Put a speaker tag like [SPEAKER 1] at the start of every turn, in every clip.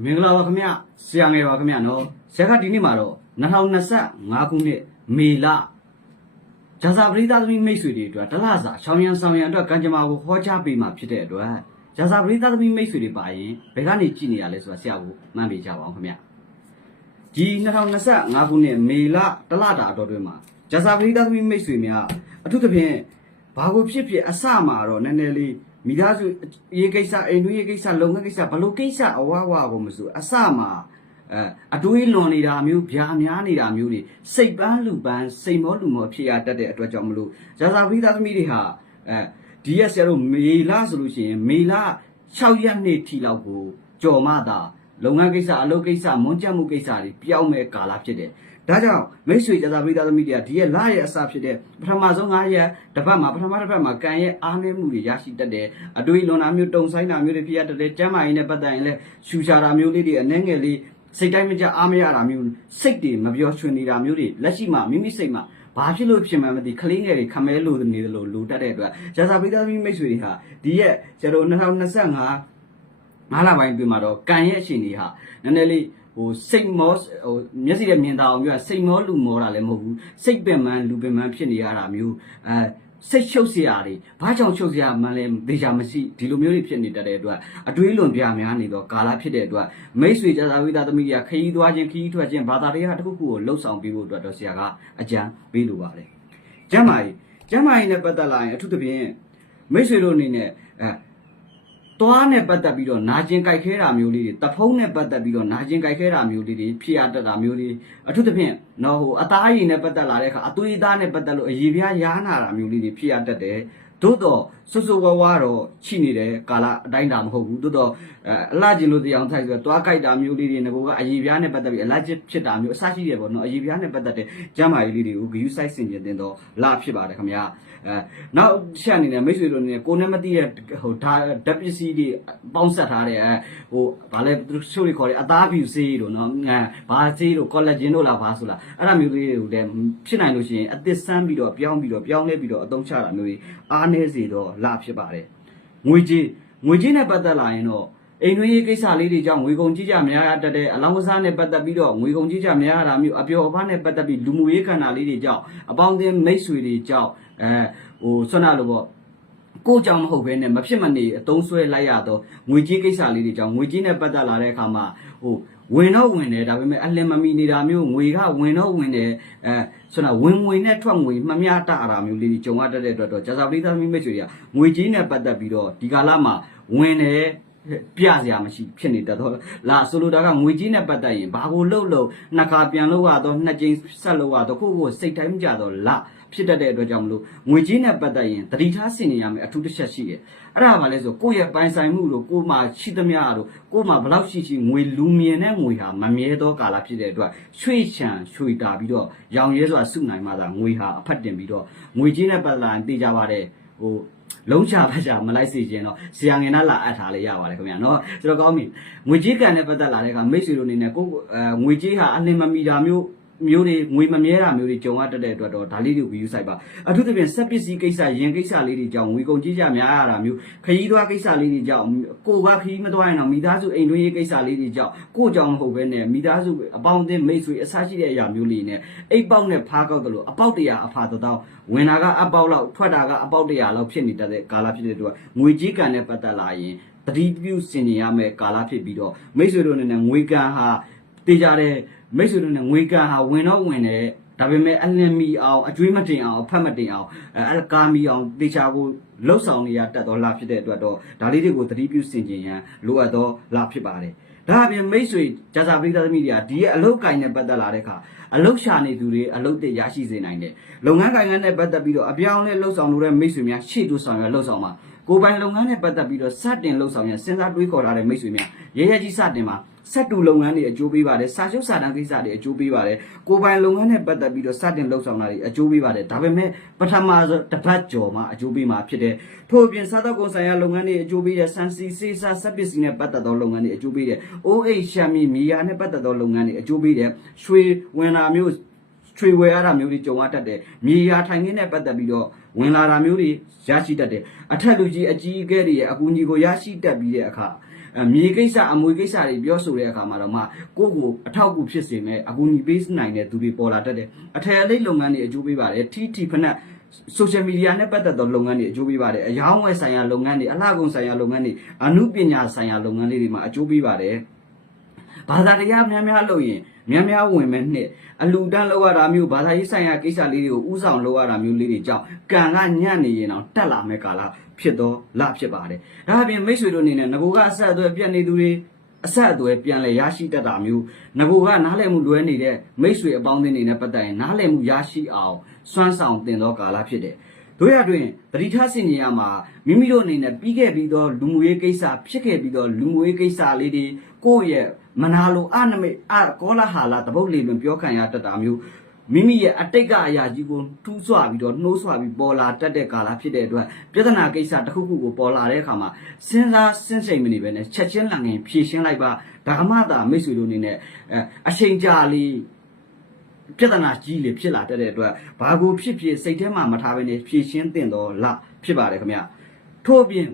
[SPEAKER 1] မင်္ဂလာပါခင်ဗျဆရာငယ်ပါခင်ဗျနော်ဆရာကဒီနေ့မှာတော့2025ခုနှစ်မေလဂျာဇာပရိသတ်သမီးမိတ်ဆွေတွေအတွက်တလစာရှောင်းရံဆောင်ရံအတွက်ကံကြမ္မာကိုဟောကြားပေးမှာဖြစ်တဲ့အတွက်ဂျာဇာပရိသတ်သမီးမိတ်ဆွေတွေပါရင်ဘယ်ကနေကြည့်နေရလဲဆိုတာဆရာကိုမှန်းပေးကြပါအောင်ခင်ဗျဒီ2025ခုနှစ်မေလတလတာအတော်တွင်းမှာဂျာဇာပရိသတ်သမီးမိတ်ဆွေများအထူးသဖြင့်ဘာကိုဖြစ်ဖြစ်အစမှာတော့နည်းနည်းလေး မိသားစုရေးကိစ္စအိမ်တွင်းရေးကိစ္စလုပ်ငန်းကိစ္စဘလို့ကိစ္စအဝဝကိုမဆိုအစမှာအဲအတွေးလွန်နေတာမျိုးဗျာများနေတာမျိုးတွေစိတ်ပန်းလူပန်းစိတ်မောလူမောဖြစ်ရတတ်တဲ့အတွက်ကြောင့်မလို့ဇာဇာပိသားသမီးတွေဟာအဲဒီရက်ဆရာတို့မေလဆိုလို့ရှိရင်မေလ6ရက်နေ့ထိလောက်ကိုကြော်မတာလုပ်ငန်းကိစ္စအလုပ်ကိစ္စမွန်းကြက်မှုကိစ္စတွေပြောင်းမဲ့ကာလဖြစ်တယ် ဒါကြောင့်မိတ်ဆွေဇာဇာပိသားသမီးတွေကဒီရက်လရဲ့အစဖြစ်တဲ့ပထမဆုံး9ရက်တစ်ပတ်မှာပထမတစ်ပတ်မှာကံရဲ့အားနည်းမှုတွေရရှိတတ်တယ်အတွေးလွန်တာမျိုးတုံဆိုင်တာမျိုးတွေဖြစ်ရတတ်တယ်ကျမ်းမာရေးနဲ့ပတ်သက်ရင်လည်းရှူရှာတာမျိုးလေးတွေအနှဲငယ်လေးစိတ်တိုင်းမကြအားမရတာမျိုးစိတ်တွေမပြောရွှင်နေတာမျိုးတွေလက်ရှိမှာမိမိစိတ်မှာဘာဖြစ်လို့ဖြစ်မှန်းမသိကလေးငယ်တွေခမဲလို့နေတယ်လို့လူတက်တဲ့အတွက်ဇာစာပိသားသမီးမိတ်ဆွေတွေဟာဒီရက်ကျတော့2025ငါးလပိုင်းအတွင်းမှာတော့ကံရဲ့အချိန်တွေဟာနည်းနည်းလေး ဟိုစိတ်မောဟိုမျက်စိနဲ့မြင်တာအောင်ပြောစိတ်မောလူမောတာလည်းမဟုတ်ဘူးစိတ်ပင်ပန်းလူပင်ပန်းဖြစ်နေရတာမျိုးအဲစိတ်ရှုပ်စရာတွေဘာကြောင့်ရှုပ်စရာမှန်းလဲဒေချာမရှိဒီလိုမျိုးတွေဖြစ်နေတတ်တဲ့အတွက်အတွေးလွန်ပြများနေတော့ကာလဖြစ်တဲ့အတွက်မိတ်ဆွေကြသာဝိသသမီးကခရီးသွားခြင်းခရီးထွက်ခြင်းဘာသာတရားတစ်ခုခုကိုလှုပ်ဆောင်ပေးဖို့အတွက်တော့ဆရာကအကြံပေးလိုပါတယ်။ကျမ်းမာရေးကျမ်းမာရေးနဲ့ပတ်သက်လာရင်အထူးသဖြင့်မိတ်ဆွေတို့အနေနဲ့အဲ သွားနဲ့ပတ်သက်ပြီးတော့နာကျင်ကြိုက်ခဲတာမျိုးလေးတွေတဖုံးနဲ့ပတ်သက်ပြီးတော့နာကျင်ကြိုက်ခဲတာမျိုးလေးတွေဖြစ်ရတတ်တာမျိုးတွေအထူးသဖြင့်နော်ဟိုအသားရည်နဲ့ပတ်သက်လာတဲ့အခါအသွေးသားနဲ့ပတ်သက်လို့အရည်ပြားရားနာတာမျိုးလေးတွေဖြစ်ရတတ်တယ်သို့တော့ဆူဆူဝါဝါတော့ရှိနေတဲ့ကာလအတိုင်းတာမဟုတ်ဘူးသို့တော့အဲအလှကျင်လို့တရားထိုက်ဆိုတော့တွားကြိုက်တာမျိုးလေးတွေငကိုကအရည်ပြားနဲ့ပတ်သက်ပြီးအလှကျဖြစ်တာမျိုးအစရှိတယ်ပေါ့နော်အရည်ပြားနဲ့ပတ်သက်တဲ့ကျမ်းမာရေးလေးတွေကိုဂယူဆိုင်စင်ကျင်တင်တော့လဖြစ်ပါတယ်ခင်ဗျာ အဲနောက်ချက်အနေနဲ့မိတ်ဆွေတို့အနေနဲ့ကိုယ်နဲ့မသိတဲ့ဟိုဓာဓာတ်ပစ္စည်းတွေပေါင်းဆက်ထားတဲ့အဲဟိုဗာလဲသူတို့ချို့တွေခေါ်တဲ့အသားဖြူဆေးတို့နော်အဲဘာဆေးတို့ကောလာဂျင်တို့လားဘာဆိုလားအဲ့ဒါမျိုးလေးတွေကိုလည်းဖြစ်နိုင်လို့ရှိရင်အသစ်ဆန်းပြီးတော့ပြောင်းပြီးတော့ပြောင်းလဲပြီးတော့အသုံးချတာမျိုးကြီးအားနည်းစေတော့လဖြစ်ပါတယ်ငွေကြေးငွေကြေးနဲ့ပတ်သက်လာရင်တော့ အိမ်တွင်းရေးကိစ္စလေးတွေကြောင့်ငွေကုန်ကြီးကြများရတတ်တဲ့အလောင်းကစားနဲ့ပတ်သက်ပြီးတော့ငွေကုန်ကြီးကြများရတာမျိုးအပျော်အပါးနဲ့ပတ်သက်ပြီးလူမှုရေးခန္ဓာလေးတွေကြောင့်အပေါင်းအသင်းမိတ်ဆွေတွေကြောင့်အဲဟိုဆွမ်းနာလို့ပေါ့ကိုကြောင့်မဟုတ်ဘဲနဲ့မဖြစ်မနေအသုံးဆွဲလိုက်ရတော့ငွေကြေးကိစ္စလေးတွေကြောင့်ငွေကြေးနဲ့ပတ်သက်လာတဲ့အခါမှာဟိုဝင်တော့ဝင်တယ်ဒါပေမဲ့အလင်မမီနေတာမျိုးငွေကဝင်တော့ဝင်တယ်အဲဆိုတော့ဝင်ဝင်နဲ့ထွက်ငွေမှမျှတအတာမျိုးလေးတွေကြုံရတတ်တဲ့အတွက်တော့ဂျာဇာပရိသတ်မိမိတ်ဆွေတွေကငွေကြေးနဲ့ပတ်သက်ပြီးတော့ဒီကာလမှာဝင်တယ် ပြစရာမရှိဖြစ်နေတတ်တော့လာဆိုလိုတာကငွေကြီးနဲ့ပတ်သက်ရင်ဘာကိုလှုပ်လှုပ်နှစ်ခါပြန်လှုပ်ရတော့နှစ်ကြိမ်ဆက်လှုပ်ရတော့ကိုယ့်ကိုယ်စိတ်တိုင်းမကြတော့လာဖြစ်တတ်တဲ့အတွက်ကြောင့်မလို့ငွေကြီးနဲ့ပတ်သက်ရင်တတိထားဆင်နေရမယ်အထူးတစ်ချက်ရှိတယ်အဲ့ဒါဘာလဲဆိုကိုယ့်ရဲ့ပိုင်ဆိုင်မှုတို့ကိုယ်မှာရှိသမျှတို့ကိုယ်မှာဘလောက်ရှိရှိငွေလူမြင်တဲ့ငွေဟာမမြဲသောကာလဖြစ်တဲ့အတွက်ရွှေ့ချံရွှေ့တာပြီးတော့ရောင်ရဲစွာစုနိုင်မှသာငွေဟာအဖက်တင်ပြီးတော့ငွေကြီးနဲ့ပတ်သက်ရင်သိကြပါတဲ့ ဟိုလုံးချပါချာမလိုက်စေခြင်းတော့ဆရာငယ်နာလာအပ်ထားလေရပါတယ်ခင်ဗျာနော်ဆိုတော့ကောင်းပြီငွေကြေးကန်နဲ့ပတ်သက်လာတဲ့ကမိတ်ဆွေတို့အနေနဲ့ကိုအဲငွေကြေးဟာအလင်းမမီတာမျိုး မျိုးတွေငွေမမြဲတာမျိုးတွေကြုံရတတ်တဲ့အတွက်တော့ဒါလေးတွေကို view site ပါအထူးသဖြင့်စက်ပစ္စည်းကိစ္စရင်ကိစ္စလေးတွေကြောင့်ငွေကုန်ကြေးကြများရတာမျိုးခရီးသွားကိစ္စလေးတွေကြောင့်ကိုကခရီးမသွားရင်တော့မိသားစုအိမ်တွင်းရေးကိစ္စလေးတွေကြောင့်ကိုကြောင့်မဟုတ်ဘဲနဲ့မိသားစုအပေါင်းအသင်းမိတ်ဆွေအဆရှိတဲ့အရာမျိုးလေးနဲ့အိတ်ပေါက်နဲ့ဖားကောက်တယ်လို့အပေါက်တရာအဖာတောင်းဝင်တာကအပေါက်လောက်ထွက်တာကအပေါက်တရာလောက်ဖြစ်နေတတ်တဲ့ကာလဖြစ်တဲ့အတွက်ငွေကြေးကန်နဲ့ပတ်သက်လာရင်တတိပြုစင်ကြင်ရမယ်ကာလဖြစ်ပြီးတော့မိတ်ဆွေတို့အနေနဲ့ငွေကန်ဟာတေးကြတဲ့ မိတ်ဆွေတို့နဲ့ငွေကန်ဟာဝင်တော့ဝင်တယ်ဒါပေမဲ့အလင်းမီအောင်အကျွေးမတင်အောင်အဖက်မတင်အောင်အဲအဲကာမီအောင်တေချာကိုလှုပ်ဆောင်နေရတတ်တော့လာဖြစ်တဲ့အတွက်တော့ဒါလေးတွေကိုတတိပြုစင်ကြင်ရန်လိုအပ်တော့လာဖြစ်ပါတယ်ဒါအပြင်မိတ်ဆွေဂျာစာပိသသမီးတွေကဒီရဲ့အလုတ်ကင်နဲ့ပတ်သက်လာတဲ့အခါအလုတ်ရှာနေသူတွေအလုတ်တွေရရှိစေနိုင်တယ်လုပ်ငန်းကိုင်ငန်းနဲ့ပတ်သက်ပြီးတော့အပြောင်းလဲလှုပ်ဆောင်လို့တဲ့မိတ်ဆွေများရှေ့တူဆောင်ရလှုပ်ဆောင်မှာကိုယ်ပိုင်လုပ်ငန်းနဲ့ပတ်သက်ပြီးတော့စတင်လှုပ်ဆောင်ရစဉ်းစားတွေးခေါ်ထားတဲ့မိတ်ဆွေများရဲရဲကြီးစတင်မှာ ဆက်တူလုပ်ငန်းတွေအကျိုးပေးပါတယ်စာချုပ်စာတမ်းကိစ္စတွေအကျိုးပေးပါတယ်ကိုယ်ပိုင်လုပ်ငန်းနဲ့ပတ်သက်ပြီးတော့စတင်လှုပ်ဆောင်တာတွေအကျိုးပေးပါတယ်ဒါပေမဲ့ပထမဆိုတစ်ပတ်ကျော်မှအကျိုးပေးမှာဖြစ်တယ်ထို့အပြင်စားသောက်ကုန်ဆိုင်ရာလုပ်ငန်းတွေအကျိုးပေးတယ်စံစီစေးစားစက်ပစ္စည်းနဲ့ပတ်သက်သောလုပ်ငန်းတွေအကျိုးပေးတယ် OH ရှမ်းမီမီယာနဲ့ပတ်သက်သောလုပ်ငန်းတွေအကျိုးပေးတယ်ရွှေဝင်လာမျိုးချွေဝယ်ရတာမျိုးတွေကြုံရတတ်တယ်မြေယာထိုင်ခင်းနဲ့ပတ်သက်ပြီးတော့ဝင်လာတာမျိုးတွေရရှိတတ်တယ်အထက်လူကြီးအကြီးအကဲတွေရဲ့အကူအညီကိုရရှိတတ်ပြီးတဲ့အခါအဲ မြေကိစ္စအမွေကိစ္စတွေပြောဆိုတဲ့အခါမှာတော့မှကိုယ့်ကိုအထောက်အကူဖြစ်စေမဲ့အကူအညီပေးနိုင်တဲ့သူတွေပေါ်လာတတ်တယ်အထည်အလိပ်လုပ်ငန်းတွေအကျိုးပေးပါတယ်ထီထီဖက်နဲ့ social media နဲ့ပတ်သက်သောလုပ်ငန်းတွေအကျိုးပေးပါတယ်အယောင်းဝယ်ဆိုင်ရာလုပ်ငန်းတွေအလှကုန်ဆိုင်ရာလုပ်ငန်းတွေအမှုပညာဆိုင်ရာလုပ်ငန်းလေးတွေမှာအကျိုးပေးပါတယ် ဘာသာတရားများများလုပ်ရင်များများဝင်မဲ့နှစ်အလူတန်းလောက်ရတာမျိုးဘာသာရေးဆိုင်ရာကိစ္စလေးတွေကိုဥဆောင်လောက်ရတာမျိုးလေးတွေကြောင့်ကံကညံ့နေရင်တော့တက်လာမဲ့ကာလဖြစ်တော့လဖြစ်ပါတယ်ဒါအပြင်မိတ်ဆွေတို့အနေနဲ့ငကိုကအဆက်အသွယ်ပြတ်နေသူတွေအဆက်အသွယ်ပြန်လဲရရှိတတ်တာမျိုးငကိုကနားလည်မှုလွဲနေတဲ့မိတ်ဆွေအပေါင်းအသင်းတွေနဲ့ပတ်သက်ရင်နားလည်မှုရရှိအောင်စွမ်းဆောင်တင်သောကာလဖြစ်တယ်တို့ရတွင်တတိထဆင်ញင်ရမှာမိမိတို့အနေနဲ့ပြီးခဲ့ပြီးသောလူမှုရေးကိစ္စဖြစ်ခဲ့ပြီးသောလူမှုရေးကိစ္စလေးတွေကိုယ့်ရဲ့ မနာလိုအနမိတ်အကောလာဟာလာတပုတ်လေးလွန်ပြောခံရတတ်တာမျိုးမိမိရဲ့အတိတ်ကအရာကြီးကိုထူးဆွပြီးတော့နှိုးဆွပြီးပေါ်လာတတ်တဲ့ကာလဖြစ်တဲ့အတွက်ပြဿနာကိစ္စတစ်ခုခုကိုပေါ်လာတဲ့အခါမှာစဉ်းစားစဉ်းစိမ်မနေပဲနဲ့ချက်ချင်းလငင်ဖြေရှင်းလိုက်ပါဒါမှသာမိတ်ဆွေတို့အနေနဲ့အဲအချိန်ကြာလေးပြဿနာကြီးလေဖြစ်လာတတ်တဲ့အတွက်ဘာကိုဖြစ်ဖြစ်စိတ်ထဲမှာမထားဘဲနဲ့ဖြည့်ရှင်းတင်တော့လဖြစ်ပါတယ်ခင်ဗျထို့အပြင်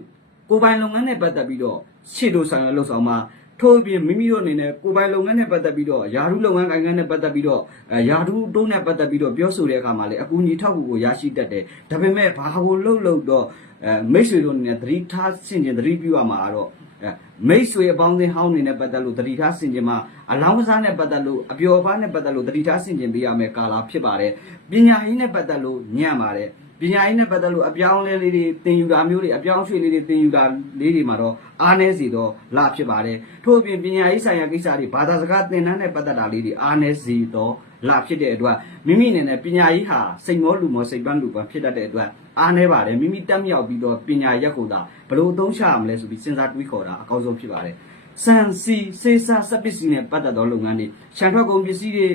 [SPEAKER 1] ကိုယ်ပိုင်လုပ်ငန်းနဲ့ပတ်သက်ပြီးတော့ရှေ့တို့ဆောင်ရလှုပ်ဆောင်မှာ ထို့အပြင်မိမိတို့အနေနဲ့ကိုယ်ပိုင်လုပ်ငန်းနဲ့ပတ်သက်ပြီးတော့ယာရုလုပ်ငန်းကိုင်ငန်းနဲ့ပတ်သက်ပြီးတော့အဲယာရုတုံးနဲ့ပတ်သက်ပြီးတော့ပြောဆိုတဲ့အခါမှာလည်းအကူအညီထောက်ကူကိုရရှိတတ်တယ်ဒါပေမဲ့ဘာကိုလှုပ်လှုပ်တော့အဲမိတ်ဆွေတို့အနေနဲ့သတိထားဆင်ခြင်သတိပြုရမှာကတော့အဲမိတ်ဆွေအပေါင်းအသင်းဟောင်းနေနဲ့ပတ်သက်လို့တတိထားဆင်ခြင်မှာအလောင်းကစားနဲ့ပတ်သက်လို့အပျော်ပါးနဲ့ပတ်သက်လို့တတိထားဆင်ခြင်ပေးရမယ်ကာလာဖြစ်ပါတယ်ပညာရေးနဲ့ပတ်သက်လို့ညံ့ပါတယ် ပညာရေးနဲ့ပတ်သက်လို့အပြောင်းအလဲလေးတွေသင်ယူတာမျိုးတွေအပြောင်းအရွှေ့လေးတွေသင်ယူတာလေးတွေမှာတော့အားနည်းစီတော့လဖြစ်ပါတယ်ထို့အပြင်ပညာရေးဆိုင်ရာကိစ္စတွေဘာသာစကားသင်တန်းနဲ့ပတ်သက်တာလေးတွေအားနည်းစီတော့လဖြစ်တဲ့အတွက်မိမိအနေနဲ့ပညာရေးဟာစိတ်မောလူမောစိတ်ပန်းလူပန်းဖြစ်တတ်တဲ့အတွက်အားနည်းပါတယ်မိမိတက်မြောက်ပြီးတော့ပညာရက်ကိုသာဘယ်လိုအသုံးချရမလဲဆိုပြီးစဉ်းစားတွေးခေါ်တာအကောင်းဆုံးဖြစ်ပါတယ်စံစီစေစာစက်ပစ္စည်းနဲ့ပတ်သက်သောလုပ်ငန်းတွေခြံထွက်ကုန်ပစ္စည်းတွေ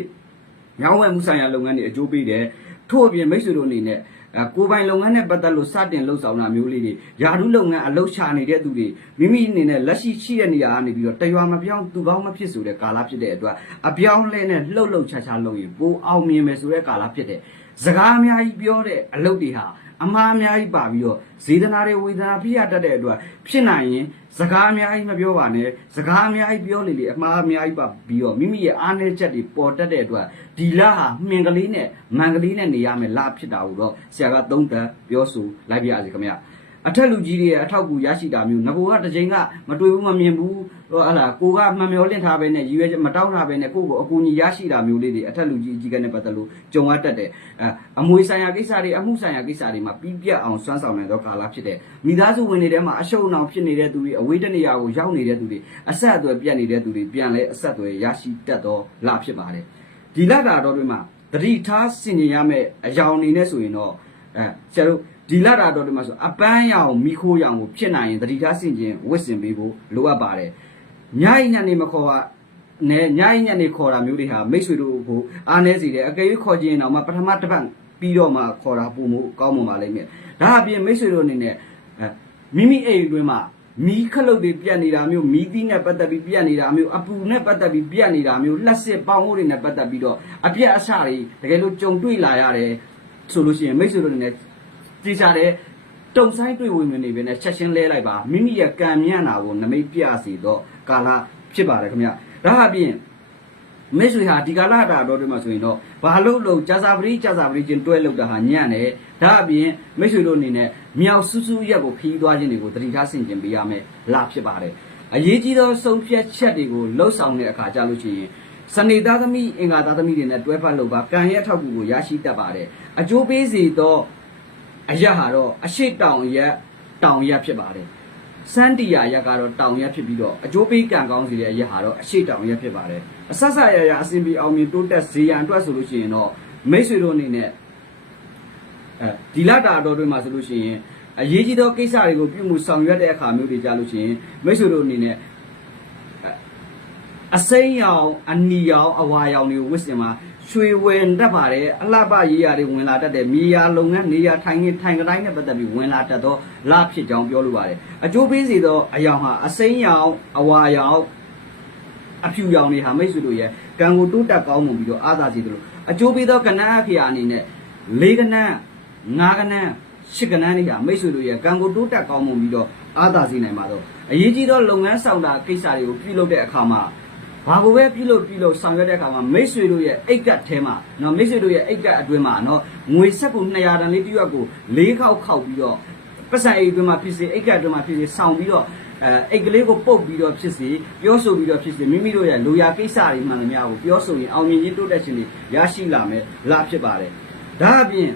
[SPEAKER 1] ရောင်းဝယ်မှုဆိုင်ရာလုပ်ငန်းတွေအကျိုးပေးတယ်ထို့အပြင်မိတ်ဆွေတို့အနေနဲ့အဲ ကိုယ်ပိုင်လုပ်ငန်းနဲ့ပတ်သက်လို့စတင်လှုပ်ဆောင်တာမျိုးလေးတွေယာရုလုပ်ငန်းအလုပ်ချနေတဲ့သူတွေမိမိအနေနဲ့လက်ရှိရှိတဲ့နေရာကနေပြီးတော့တရွာမပြောင်းသူကောင်းမဖြစ်ဆိုတဲ့ကာလဖြစ်တဲ့အတွက်အပြောင်းလဲနဲ့လှုပ်လှုပ်ချာချာလုပ်ရင်ပိုအောင်မြင်မယ်ဆိုတဲ့ကာလဖြစ်တဲ့စကားအများကြီးပြောတဲ့အလုပ်တွေဟာ အမှားအများကြီးပါပြီးတော့ဇေဒနာတွေဝေဒနာပြရတတ်တဲ့အတွက်ဖြစ်နိုင်ရင်စကားအများကြီးမပြောပါနဲ့စကားအများကြီးပြောလေလေအမှားအများကြီးပါပြီးတော့မိမိရဲ့အားနည်းချက်တွေပေါ်တတ်တဲ့အတွက်ဒီလဟာမှင်ကလေးနဲ့မန်ကလေးနဲ့နေရမယ်လဖြစ်တာကိုတော့ဆရာကသုံးသပ်ပြောဆိုလိုက်ပြရစီခင်ဗျာ အထက်လူကြီးတွေရဲ့အထောက်အကူရရှိတာမျိုးငကိုကတစ်ချိန်ကမတွေ့ဘူးမမြင်ဘူးဟိုဟလာကိုကမှန်မျောလင့်ထားပဲနဲ့ရည်ရွယ်ချက်မတောင်းထားပဲနဲ့ကိုကိုအကူကြီးရရှိတာမျိုးလေးတွေအထက်လူကြီးအကြီးကနဲ့ပတ်သက်လို့ကြုံရတတ်တယ်အဲအမွေဆိုင်ရာကိစ္စတွေအမှုဆိုင်ရာကိစ္စတွေမှာပြီးပြတ်အောင်စွမ်းဆောင်နိုင်သောကာလဖြစ်တဲ့မိသားစုဝင်တွေထဲမှာအရှုံးအောင်ဖြစ်နေတဲ့သူတွေအဝေးတနေရာကိုရောက်နေတဲ့သူတွေအဆက်အသွယ်ပြတ်နေတဲ့သူတွေပြန်လဲအဆက်အသွယ်ရရှိတတ်သောလဖြစ်ပါတယ်ဒီလတာတော်တွေမှာတတိထားဆင်ញင်ရမယ့်အယောင်အနေနဲ့ဆိုရင်တော့အဲဆရာတို့ ဒီလတာတော်တွေမှာဆိုအပန်းရောင်မိခိုးရောင်ကိုဖြစ်နိုင်ရင်တတိထားဆင်ခြင်ဝစ်စင်ပေးဖို့လိုအပ်ပါတယ်ညအိညနေမခေါ်ကနဲ့ညအိညနေခေါ်တာမျိုးတွေဟာမိတ်ဆွေတို့ကိုအားနည်းစေတယ်အကယ်၍ခေါ်ခြင်းတော့မှပထမတစ်ပတ်ပြီးတော့မှခေါ်တာပုံမှုကောင်းမှပါလိမ့်မယ်ဒါအပြင်မိတ်ဆွေတို့အနေနဲ့အဲမိမိအိမ်အတွင်းမှာမီးခလုတ်တွေပြတ်နေတာမျိုးမီးသီးနဲ့ပတ်သက်ပြီးပြတ်နေတာမျိုးအပူနဲ့ပတ်သက်ပြီးပြတ်နေတာမျိုးလက်စစ်ပေါင်းဖို့တွေနဲ့ပတ်သက်ပြီးတော့အပြက်အဆတွေတကယ်လို့ကြုံတွေ့လာရတယ်ဆိုလို့ရှိရင်မိတ်ဆွေတို့အနေနဲ့ ကြည်စားတဲ့တုံဆိုင်တွေ့ဝင်နေပဲနဲ့ချက်ချင်းလဲလိုက်ပါမိမိရဲ့ကံမြန့်တာကိုနမိတ်ပြစီတော့ကာလဖြစ်ပါတယ်ခင်ဗျဒါအပြင်မိတ်ဆွေဟာဒီကာလတာတော့ဒီမှာဆိုရင်တော့ဘာလို့လို့ကြာစာပရိကြာစာပရိချင်းတွဲလောက်တာဟာညံ့တယ်ဒါအပြင်မိတ်ဆွေတို့အနေနဲ့မြောက်ဆူးဆူးရက်ကိုခီးသွားခြင်းတွေကိုတတိထားဆင်ကျင်ပေးရမယ်လာဖြစ်ပါတယ်အရေးကြီးသောဆုံးဖြတ်ချက်တွေကိုလှုပ်ဆောင်တဲ့အခါကြလို့ရှိရင်စနေသားသမီးအင်္ဂါသားသမီးတွေနဲ့တွဲဖက်လို့ပါကံရဲ့အထောက်အကူကိုရရှိတတ်ပါတယ်အကျိုးပေးစေသော အရက်ဟာတော့အရှိတောင်ရက်တောင်ရက်ဖြစ်ပါတယ်စန်းတီယာရက်ကတော့တောင်ရက်ဖြစ်ပြီးတော့အကျိုးပေးကံကောင်းစေတဲ့အရက်ဟာတော့အရှိတောင်ရက်ဖြစ်ပါတယ်အဆက်ဆက်ရရအစဉ်ပြေအောင်မြင်တိုးတက်ဇေယျံအတွက်ဆိုလို့ရှိရင်တော့မိတ်ဆွေတို့အနေနဲ့အဲဒီလတာတော်တွေမှာဆိုလို့ရှိရင်အရေးကြီးသောကိစ္စတွေကိုပြုမှုဆောင်ရွက်တဲ့အခါမျိုးတွေကြာလို့ရှိရင်မိတ်ဆွေတို့အနေနဲ့ အစိမ်းရောင်အနီရောင်အဝါရောင်တွေကိုဝစ်စင်မှာရွှေဝင်တတ်ပါတယ်အလှပရေးရာတွေဝင်လာတတ်တယ်မြေယာလုပ်ငန်းနေရာထိုင်ငင်းထိုင်ကတိုင်းနဲ့ပတ်သက်ပြီးဝင်လာတတ်သောလဖြစ်ကြောင်းပြောလိုပါတယ်အကျိုးပေးစေသောအယောင်ဟာအစိမ်းရောင်အဝါရောင်အဖြူရောင်တွေဟာမိတ်ဆွေတို့ရဲ့ကံကိုတိုးတက်ကောင်းမှုပြီးတော့အားသာစေသလိုအကျိုးပေးသောကဏ္ဍအဖေအနေနဲ့လေးကဏ္ဍငါးကဏ္ဍရှစ်ကဏ္ဍတွေဟာမိတ်ဆွေတို့ရဲ့ကံကိုတိုးတက်ကောင်းမှုပြီးတော့အားသာစေနိုင်ပါတော့အရေးကြီးသောလုပ်ငန်းဆောင်တာကိစ္စတွေကိုပြုလုပ်တဲ့အခါမှာ ဘာကိုပဲပြုလုပ်ပြုလုပ်ဆောင်ရွက်တဲ့အခါမှာမိတ်ဆွေတို့ရဲ့အိတ်ကတ်ထဲမှာနော်မိတ်ဆွေတို့ရဲ့အိတ်ကတ်အတွင်းမှာနော်ငွေဆက်ကို200တန်လေးတစ်ရွက်ကို၄ခေါက်ခောက်ပြီးတော့ပတ်စံအိတ်အတွင်းမှာဖြစ်စေအိတ်ကတ်အတွင်းမှာဖြစ်စေဆောင်ပြီးတော့အဲအိတ်ကလေးကိုပုတ်ပြီးတော့ဖြစ်စေပြောဆိုပြီးတော့ဖြစ်စေမိမိတို့ရဲ့လူရာကိစ္စတွေမှန်သမျှကိုပြောဆိုရင်အောင်မြင်ခြင်းတိုးတက်ခြင်းတွေရရှိလာမယ်လာဖြစ်ပါတယ်ဒါအပြင်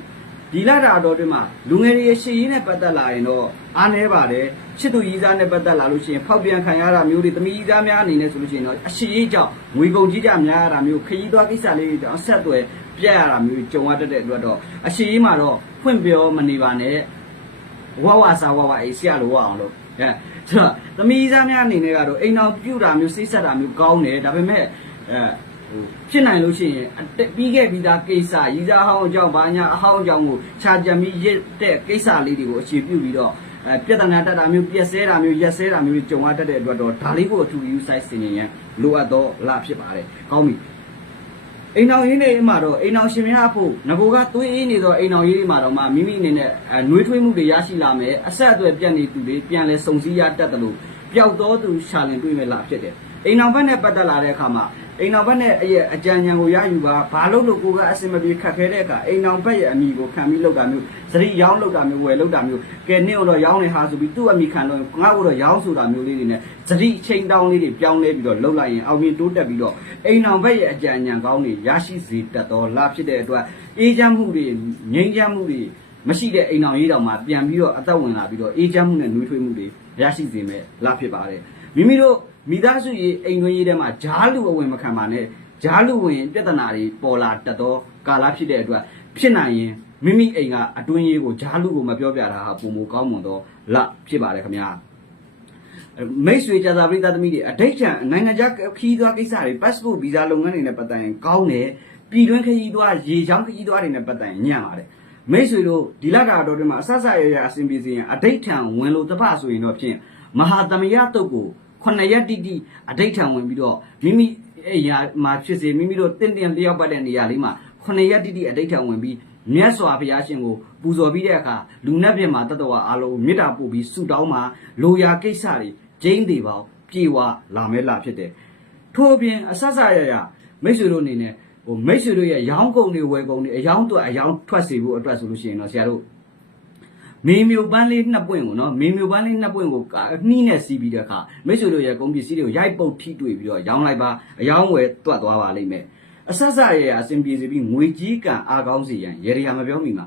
[SPEAKER 1] ဒီလာတာတော်တွင်မှာလူငယ်တွေရဲ့ရှေ့ရင်းနဲ့ပတ်သက်လာရင်တော့အားနည်းပါတယ်ချစ်သူရည်စားနဲ့ပတ်သက်လာလို့ရှိရင်ဖောက်ပြန်ခံရတာမျိုးတွေတမီးရည်စားများအနေနဲ့ဆိုလို့ရှိရင်တော့အရှိရေးကြောင့်ငွေကုန်ကြီးကြများရတာမျိုးခရီးသွားကိစ္စလေးတွေကြောင့်အဆက်အသွယ်ပြတ်ရတာမျိုးကြုံရတတ်တဲ့အတွက်တော့အရှိရေးမှာတော့ဖွင့်ပြောမနေပါနဲ့ဝဝစာဝဝအေးဆရာလိုဝအောင်လို့အဲဆိုတော့တမီးစားများအနေနဲ့ကတော့အိမ်အောင်ပြုတာမျိုးစိတ်ဆက်တာမျိုးကောင်းတယ်ဒါပေမဲ့အဲဟို ဖြစ်နိုင်လို့ရှိရင်အတက်ပြီးခဲ့ပြီးသားကိစ္စရီးစားဟောင်းအကြောင်းဘာညာအဟောင်းအကြောင်းကိုခြာကြံပြီးရစ်တဲ့ကိစ္စလေးတွေကိုအခြေပြုပြီးတော့အဲပြဿနာတက်တာမျိုးပြက်ဆဲတာမျိုးရက်ဆဲတာမျိုးတွေကြုံရတတ်တဲ့အတွက်တော့ဒါလေးကိုအထူးယူဆိုင်စင်ရင်ရန်လိုအပ်တော့လာဖြစ်ပါတယ်ကောင်းပြီအိမ်အောင်ရင်းနေမှာတော့အိမ်အောင်ရှင်များအဖို့ငကိုကသွေးအေးနေသောအိမ်အောင်ရင်းတွေမှာတော့မှမိမိအနေနဲ့အဲနှွေးထွေးမှုတွေရရှိလာမယ်အဆက်အသွယ်ပြတ်နေသူတွေပြန်လဲစုံစည်းရတတ်တယ်လို့ပျောက်တော်သူရှာလင်တွေ့မဲ့လားဖြစ်တယ်အိမ်အောင်ဘက်နဲ့ပတ်သက်လာတဲ့အခါမှာ အိမ်အောင်ဘက်နဲ့အရဲ့အကြံဉာဏ်ကိုရယူပါဘာလို့လို့ကိုကအစင်မပြေခတ်ခဲတဲ့အခါအိမ်အောင်ဘက်ရဲ့အမိကိုခံပြီးလောက်တာမျိုးစရိရောင်းလောက်တာမျိုးဝယ်လောက်တာမျိုးကဲနင့်တော့ရောင်းနေဟာဆိုပြီးသူ့အမိခံလို့ငါ့ကိုတော့ရောင်းဆိုတာမျိုးလေးတွေနဲ့စရိချိန်တောင်းလေးတွေပြောင်းလဲပြီးတော့လောက်လိုက်ရင်အောင်မြင်တိုးတက်ပြီးတော့အိမ်အောင်ဘက်ရဲ့အကြံဉာဏ်ကောင်းတွေရရှိစေတတ်တော်လားဖြစ်တဲ့အတွက်အေးချမ်းမှုတွေငြိမ်းချမ်းမှုတွေမရှိတဲ့အိမ်အောင်ရေးတောင်မှပြန်ပြီးတော့အသက်ဝင်လာပြီးတော့အေးချမ်းမှုနဲ့နှွေးထွေးမှုတွေရရှိစေမယ်လားဖြစ်ပါတယ်မိမိတို့ မိသားစုရေးအိမ်တွင်းရေးထဲမှာဂျားလူအဝင်မခံပါနဲ့ဂျားလူဝင်ပြဿနာတွေပေါ်လာတတ်သောကာလဖြစ်တဲ့အတွက်ဖြစ်နိုင်ရင်မိမိအိမ်ကအတွင်းရေးကိုဂျားလူကိုမပြောပြတာဟာပုံမကောင်းမွန်သောလဖြစ်ပါတယ်ခင်ဗျာမိတ်ဆွေကြသာပရိသတ်သမီးတွေအဋိဋ္ဌံနိုင်ငံခြားခီးသွားကိစ္စတွေ passport visa လုပ်ငန်းတွေနဲ့ပတ်သက်ရင်ကောင်းတယ်ပြည်တွင်းခရီးသွားရေချောင်းခရီးသွားတွေနဲ့ပတ်သက်ရင်ညံ့ပါတယ်မိတ်ဆွေတို့ဒီလတာတော်တွေမှာအဆက်ဆက်ရရအစဉ်ပြေစီရင်အဋိဋ္ဌံဝင်လို့တပဆိုရင်တော့ဖြင့်မဟာသမယတုတ်ကို ခုနှစ်ရက်တိတိအဋိဋ္ဌံဝင်ပြီးတော့မိမိအိယာမှာဖြစ်စေမိမိတို့တင့်တယ်လျောက်ပတ်တဲ့နေရာလေးမှာခုနှစ်ရက်တိတိအဋိဋ္ဌံဝင်ပြီးမြတ်စွာဘုရားရှင်ကိုပူဇော်ပြီးတဲ့အခါလူနတ်ပြင်မှာတတ္တဝါအားလုံးမေတ္တာပို့ပြီးဆုတောင်းမှာလိုရာကိစ္စတွေကျင်းသေးပေါင်းပြေဝလာမဲလာဖြစ်တယ်ထို့အပြင်အဆက်ဆက်ရရမိတ်ဆွေတို့အနေနဲ့ဟိုမိတ်ဆွေတို့ရဲ့ရောင်းကုန်တွေဝယ်ကုန်တွေအယောင်းတော့အယောင်းထွက်စေဖို့အတွက်ဆိုလို့ရှိရင်တော့ဆရာတို့ မေမျိုးပန်းလေးနှစ်ပွင့်ကိုနော်မေမျိုးပန်းလေးနှစ်ပွင့်ကိုနှီးနဲ့စီးပြီးတဲ့အခါမိတ်ဆွေတို့ရဲ့ကုန်ပစ္စည်းတွေကိုရိုက်ပုတ်ထိတွေ့ပြီးတော့ရောင်းလိုက်ပါအယောင်းဝယ်တွတ်သွားပါလိမ့်မယ်အဆက်ဆက်ရရအစဉ်ပြေစီပြီးငွေကြီးကံအားကောင်းစီရန်ရေရမပြောမိမှာ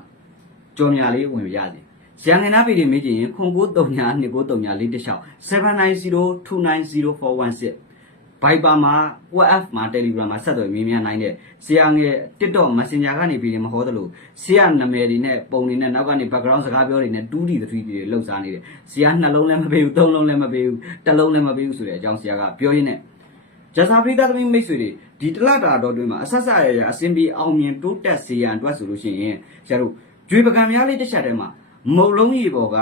[SPEAKER 1] ကြော်မြလေးဝင်ပြရစီရန်ကုန်နာပြည်တွေမေးကြည့်ရင်ခွန်939 2939 790290416ဘိုက် ပါမှာ WhatsApp မှာ Telegram မှာဆက်သွယ်မေးမြန်းနိုင်တဲ့ဆရာငယ် TikTok Messenger ကနေပြည်ရင်မဟောသလိုဆရာနာမည်တွေနဲ့ပုံတွေနဲ့နောက်ကနေ background စကားပြောတွေနဲ့2 D 3 D တွေလှုပ်ရှားနေတယ်ဆရာနှလုံးလည်းမပေးဘူးသုံးလုံးလည်းမပေးဘူးတစ်လုံးလည်းမပေးဘူးဆိုတဲ့အကြောင်းဆရာကပြောရင်းနဲ့ဂျာစာပရိသတ်သမီးမိတ်ဆွေတွေဒီတလတာတော်တွင်မှာအဆက်ဆက်ရရအစင်ပြီးအောင်မြင်တိုးတက်စေရန်အတွက်ဆိုလို့ရှိရင်ဆရာတို့ကြွေပကံများလေးတစ်ချက်တည်းမှာမုံလုံးရေပေါ်က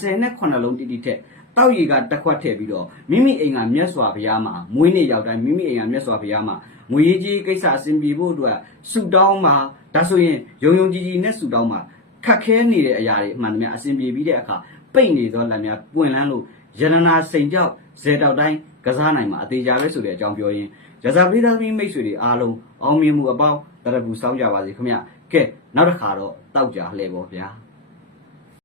[SPEAKER 1] 28လုံးတိတိထက် တောက်ရီကတစ်ခွက်ထည့်ပြီးတော့မိမိအိမ်ကမြတ်စွာဘုရားမှာမွေးနေ့ရောက်တိုင်းမိမိအိမ်ကမြတ်စွာဘုရားမှာငွေကြီးကိစ္စအစင်ပြေဖို့အတွက်ဆုတောင်းမှာဒါဆိုရင်ယုံယုံကြည်ကြည်နဲ့ဆုတောင်းမှာခက်ခဲနေတဲ့အရာတွေအမှန်တည်းအစင်ပြေပြီးတဲ့အခါပိတ်နေသောလက်များပွင့်လန်းလို့ယန္နာစိန်ကြောက်ဇေတောက်တိုင်းကစားနိုင်မှာအသေးကြပဲဆိုတဲ့အကြောင်းပြောရင်းရဇာပိသားသမီးမိတ်ဆွေတွေအားလုံးအောင်မြင်မှုအပေါင်းတရပူစောင်းကြပါစေခင်ဗျကဲနောက်တစ်ခါတော့တောက်ကြလှည့်ပါဗျာ